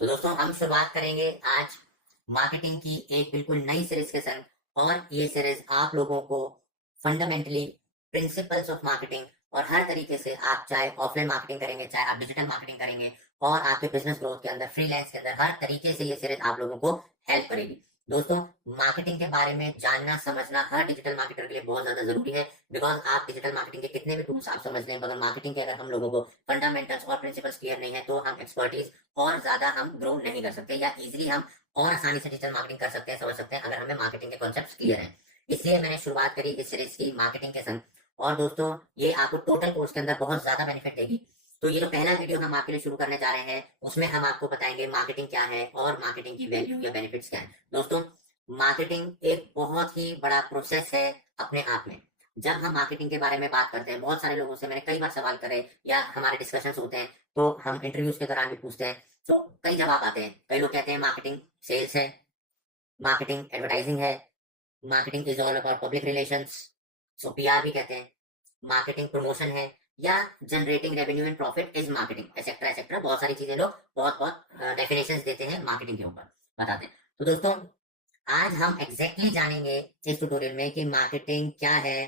तो दोस्तों हम शुरुआत करेंगे आज मार्केटिंग की एक बिल्कुल नई सीरीज के संग। और ये सीरीज आप लोगों को फंडामेंटली प्रिंसिपल्स ऑफ मार्केटिंग और हर तरीके से आप चाहे ऑफलाइन मार्केटिंग करेंगे चाहे आप डिजिटल मार्केटिंग करेंगे और आपके बिजनेस ग्रोथ के अंदर फ्रीलांस के अंदर हर तरीके से ये सीरीज आप लोगों को हेल्प करेगी। दोस्तों मार्केटिंग के बारे में जानना समझना हर डिजिटल मार्केटर के लिए बहुत ज्यादा जरूरी है। बिकॉज आप डिजिटल मार्केटिंग के कितने भी टूल्स आप समझ लें मगर मार्केटिंग के अगर हम लोगों को फंडामेंटल्स और प्रिंसिपल्स क्लियर नहीं है तो हम एक्सपर्टीज और ज्यादा हम ग्रो नहीं कर सकते या इजीली हम और आसानी से डिजिटल मार्केटिंग कर सकते हैं समझ सकते हैं अगर हमें मार्केटिंग के कॉन्सेप्ट क्लियर है। इसलिए मैंने शुरुआत करी इस सीरीज की मार्केटिंग के संग। और दोस्तों ये आपको टोटल कोर्स के अंदर बहुत ज्यादा बेनिफिट देगी। तो ये जो पहला वीडियो हम आपके लिए शुरू करने जा रहे हैं उसमें हम आपको बताएंगे मार्केटिंग क्या है और मार्केटिंग की वैल्यू या बेनिफिट्स क्या है। दोस्तों मार्केटिंग एक बहुत ही बड़ा प्रोसेस है अपने आप में। जब हम मार्केटिंग के बारे में बात करते हैं बहुत सारे लोगों से मैंने कई बार सवाल करे या हमारे डिस्कशंस होते हैं तो हम इंटरव्यूज के दौरान भी पूछते हैं तो कई जवाब आते हैं। कई लोग कहते हैं मार्केटिंग सेल्स है, मार्केटिंग एडवर्टाइजिंग है, marketing is all about public relations, so PR भी कहते हैं, मार्केटिंग प्रमोशन है या generating revenue and profit is marketing etcetera etcetera. बहुत सारी चीजें लोग बहुत बहुत डेफिनेशंस देते हैं मार्केटिंग के ऊपर बताते हैं। तो दोस्तों आज हम एग्जैक्टली जानेंगे इस ट्यूटोरियल में कि मार्केटिंग क्या है,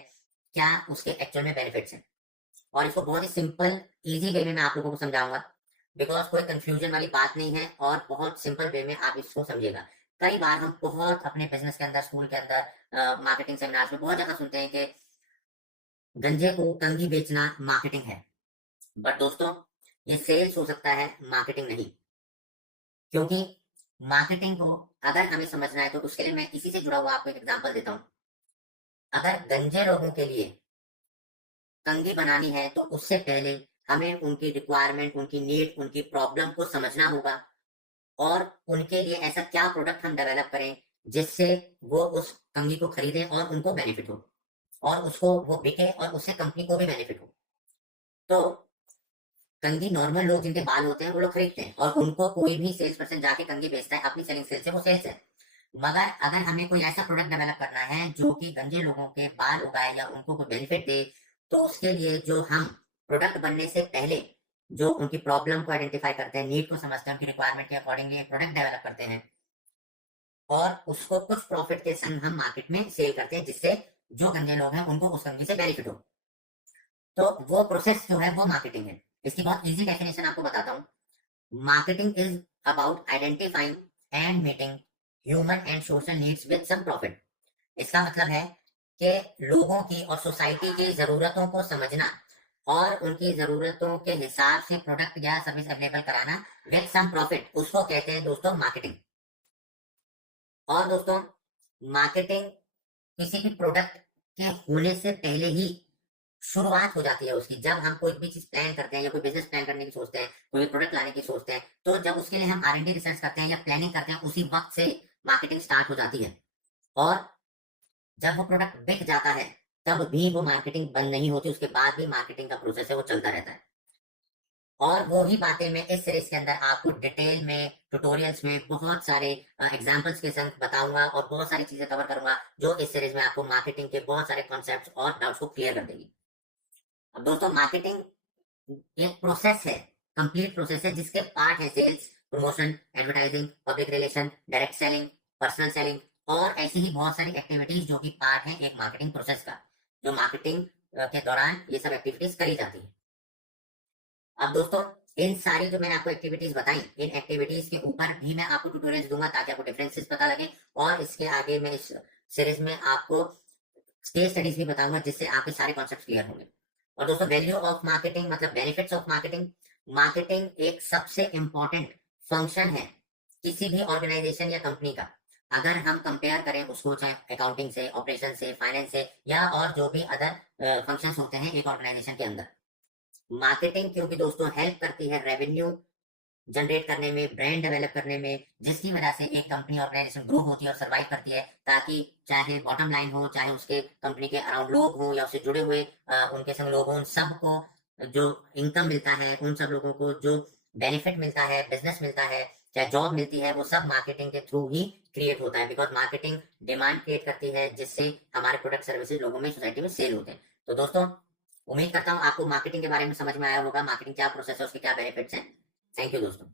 क्या उसके एक्चुअल में बेनिफिट्स हैं और इसको बहुत ही सिंपल इजी वे में मैं आप लोगों को समझाऊंगा। बिकॉज कोई कंफ्यूजन वाली बात नहीं है और बहुत सिंपल वे में आप इसको समझिएगा। कई बार हम बहुत अपने बिजनेस के अंदर स्कूल के अंदर मार्केटिंग सेमिनार्स में बहुत जगह सुनते हैं कि गंजे को कंघी बेचना मार्केटिंग है। बट दोस्तों ये सेल्स हो सकता है मार्केटिंग नहीं। क्योंकि मार्केटिंग को अगर हमें समझना है तो उसके लिए मैं इसी से जुड़ा हुआ आपको एक एग्जांपल देता हूं। अगर गंजे लोगों के लिए कंघी बनानी है तो उससे पहले हमें उनकी रिक्वायरमेंट, उनकी नीड, उनकी प्रॉब्लम को समझना होगा और उनके लिए ऐसा क्या प्रोडक्ट हम डेवलप करें जिससे वो उस कंघी को खरीदें और उनको बेनिफिट हो और उसको वो बिके और उससे कंपनी को भी बेनिफिट हो। तो कंघी नॉर्मल लोग जिनके बाल होते हैं वो लोग खरीदते हैं और उनको कोई भी सेल्स पर्सन जाके कंघी बेचता है अपनी सेलिंग सेल्स से, वो सेल्स है। मगर अगर हमें कोई ऐसा प्रोडक्ट डेवलप करना है जो कि गंजे लोगों के बाल उगाए या उनको कोई बेनिफिट दे तो उसके लिए जो हम प्रोडक्ट बनने से पहले जो उनकी प्रॉब्लम को आइडेंटिफाई करते हैं, नीड को समझते हैं, उनकी रिक्वायरमेंट के अकॉर्डिंगली एक प्रोडक्ट डेवलप करते हैं और उसको कुछ प्रॉफिट के संग हम मार्केट में सेल करते हैं जिससे जो गंजे लोग हैं उनको उस कंपनी से बेनिफिट हो। तो वो प्रोसेस जो है वो मार्केटिंग है। इसकी बहुत इजी डेफिनेशन आपको बताता हूँ। Marketing is about identifying and meeting human and social needs with some profit. इसका मतलब है कि लोगों की और सोसाइटी की जरूरतों को समझना और उनकी जरूरतों के हिसाब से प्रोडक्ट या सर्विस अवेलेबल कराना विद सम प्रॉफिट, उसको कहते हैं दोस्तों मार्केटिंग। और दोस्तों मार्केटिंग किसी भी प्रोडक्ट के होने से पहले ही शुरुआत हो जाती है उसकी। जब हम कोई भी चीज प्लान करते हैं या कोई बिजनेस प्लान करने की सोचते हैं, कोई प्रोडक्ट लाने की सोचते हैं तो जब उसके लिए हम R&D रिसर्च करते हैं या प्लानिंग करते हैं उसी वक्त से मार्केटिंग स्टार्ट हो जाती है। और जब वो प्रोडक्ट बिक जाता है तब भी वो मार्केटिंग बंद नहीं होती, उसके बाद भी मार्केटिंग का प्रोसेस है वो चलता रहता है। और वो ही बातें मैं इस सीरीज के अंदर आपको डिटेल में ट्यूटोरियल्स में बहुत सारे एग्जांपल्स के संग बताऊंगा और बहुत सारी चीजें कवर करूंगा जो इस सीरीज में आपको मार्केटिंग के बहुत सारे कॉन्सेप्ट्स और डाउट्स को क्लियर कर देगी। अब दोस्तों मार्केटिंग एक प्रोसेस है, कंप्लीट प्रोसेस है जिसके पार्ट है sales, promotion, advertising, public relation, direct selling, personal selling और ऐसी ही बहुत सारी एक्टिविटीज जो कि पार्ट है एक मार्केटिंग प्रोसेस का, जो मार्केटिंग के दौरान ये सब एक्टिविटीज करी जाती है। अब दोस्तों इन सारी जो मैंने आपको एक्टिविटीज बताई, इन एक्टिविटीज के ऊपर भी मैं आपको ट्यूटोरियल्स दूंगा ताकि आपको डिफरेंसेस पता लगे और इसके आगे मैं इस सीरीज में आपको केस स्टडीज भी बताऊंगा जिससे आपके सारे कॉन्सेप्ट क्लियर होंगे। और दोस्तों वैल्यू ऑफ मार्केटिंग मतलब बेनिफिट्स ऑफ मार्केटिंग। मार्केटिंग एक सबसे इंपॉर्टेंट फंक्शन है किसी भी ऑर्गेनाइजेशन या कंपनी का। अगर हम कंपेयर करें उसको चाहे अकाउंटिंग से, ऑपरेशन से, फाइनेंस से या और जो भी अदर फंक्शंस होते हैं एक ऑर्गेनाइजेशन के अंदर, मार्केटिंग क्योंकि दोस्तों हेल्प करती है रेवेन्यू जनरेट करने में, ब्रांड डेवलप करने में, जिसकी वजह से एक कंपनी ऑर्गेनाइजेशन ग्रो होती है और सर्वाइव करती है ताकि चाहे बॉटम लाइन हो, चाहे उसके कंपनी के अराउंड लोग हो या उससे जुड़े हुए उनके संग लोग हों, उन सबको जो इनकम मिलता है, उन सब लोगों को जो बेनिफिट मिलता है, बिजनेस मिलता है, चाहे जॉब मिलती है, वो सब मार्केटिंग के थ्रू ही क्रिएट होता है। बिकॉज मार्केटिंग डिमांड क्रिएट करती है जिससे हमारे प्रोडक्ट सर्विसेज लोगों में, सोसाइटी में सेल होते हैं। तो दोस्तों उम्मीद करता हूँ आपको मार्केटिंग के बारे में समझ में आया होगा, मार्केटिंग क्या प्रोसेस है, उसके क्या बेनिफिट्स हैं। थैंक यू दोस्तों।